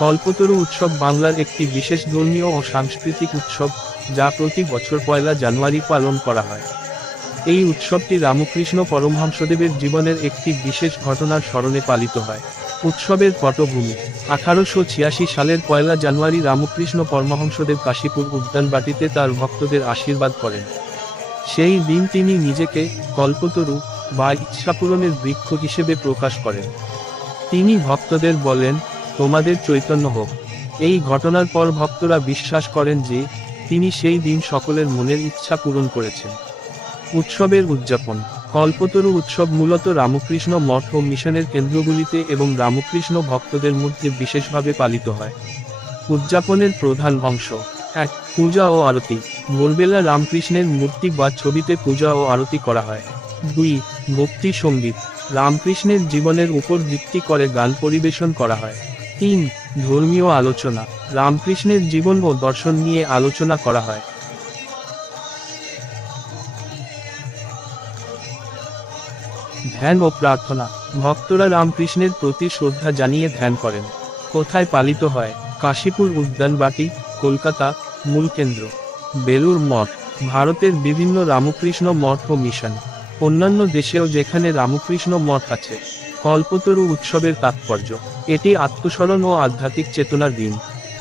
কল্পতরু উৎসব বাংলার একটি বিশেষ ধর্মীয় ও সাংস্কৃতিক উৎসব, যা প্রতি বছর 1 জানুয়ারি পালন করা হয়। এই উৎসবটি রামকৃষ্ণ পরমহংসদেবের জীবনের একটি বিশেষ ঘটনার স্মরণে পালিত হয়। উৎসবের পটভূমি: 1886 সালের 1 জানুয়ারি রামকৃষ্ণ পরমহংসদেব কাশীপুর উদ্যানবাটিতে তার ভক্তদের আশীর্বাদ করেন। সেই দিন তিনি নিজেকে কল্পতরু বা ইচ্ছাপূরণের বৃক্ষ হিসেবে প্রকাশ করেন। তিনি ভক্তদের বলেন, তোমাদের চৈতন্য হোক। এই ঘটনার পর ভক্তরা বিশ্বাস করেন যে তিনি সেই দিন সকলের মনের ইচ্ছা পূরণ করেছেন। উৎসবের উদযাপন: কল্পতরু উৎসব মূলত রামকৃষ্ণ মঠ ও মিশনের কেন্দ্রগুলিতে এবং রামকৃষ্ণ ভক্তদের মধ্যে বিশেষভাবে পালিত হয়। উদযাপনের প্রধান অংশ: 1. পূজা ও আরতি। ভোরবেলা রামকৃষ্ণের মূর্তি বা ছবিতে পূজা ও আরতি করা হয়। 2. ভক্তি সঙ্গীত। রামকৃষ্ণের জীবনের উপর ভিত্তি করে গান পরিবেশন করা হয়। 3. ধর্মীয় আলোচনা। রামকৃষ্ণের জীবন ও দর্শন নিয়ে আলোচনা করা হয়। ধ্যান ও প্রার্থনা। ভক্তরা রামকৃষ্ণের প্রতি শ্রদ্ধা জানিয়ে ধ্যান করেন। কোথায় পালিত হয়? কাশীপুর উদ্যানবাটি, কলকাতা। মূল কেন্দ্র: বেলুড় মঠ। ভারতের বিভিন্ন রামকৃষ্ণ মঠ ও মিশন। অন্যান্য দেশেও যেখানে রামকৃষ্ণ মঠ আছে। কল্পতরু উৎসবের তাৎপর্য: এটি আত্মস্মরণ ও আধ্যাত্মিক চেতনার দিন।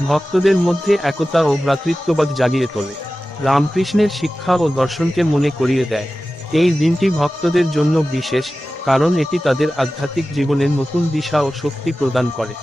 ভক্তদের মধ্যে একতা ও ভ্রাতৃত্ববোধ জাগিয়ে তোলে। রামকৃষ্ণের শিক্ষা ও দর্শনকে মনে করিয়ে দেয়। এই দিনটি ভক্তদের জন্য বিশেষ, কারণ এটি তাদের আধ্যাত্মিক জীবনের নতুন দিশা ও শক্তি প্রদান করে।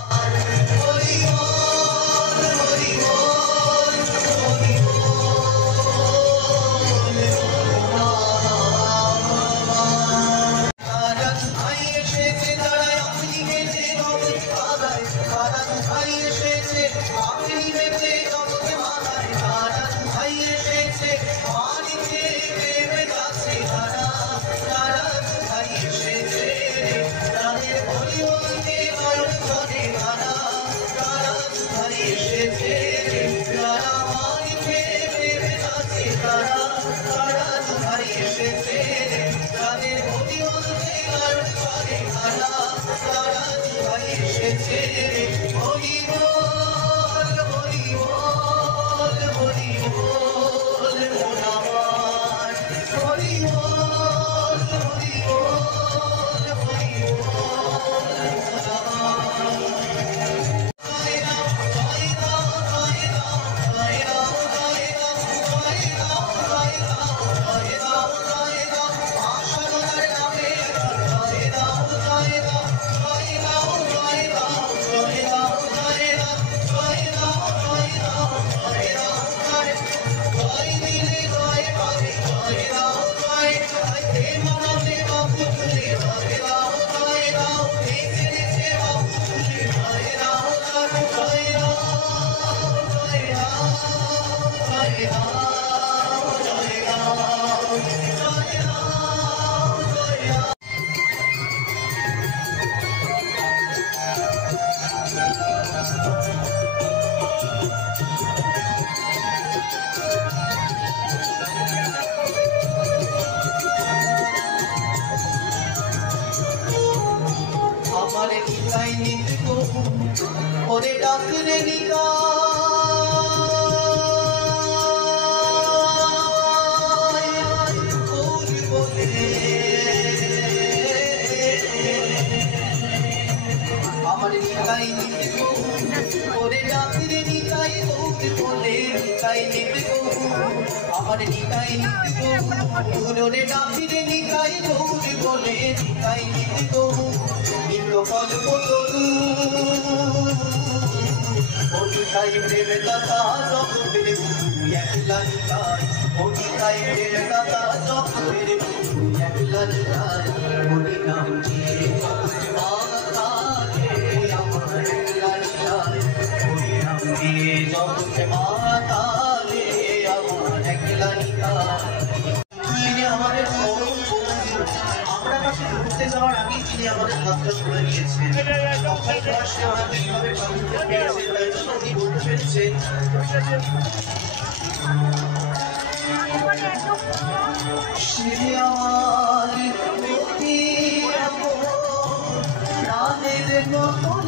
প্রাণের নতুন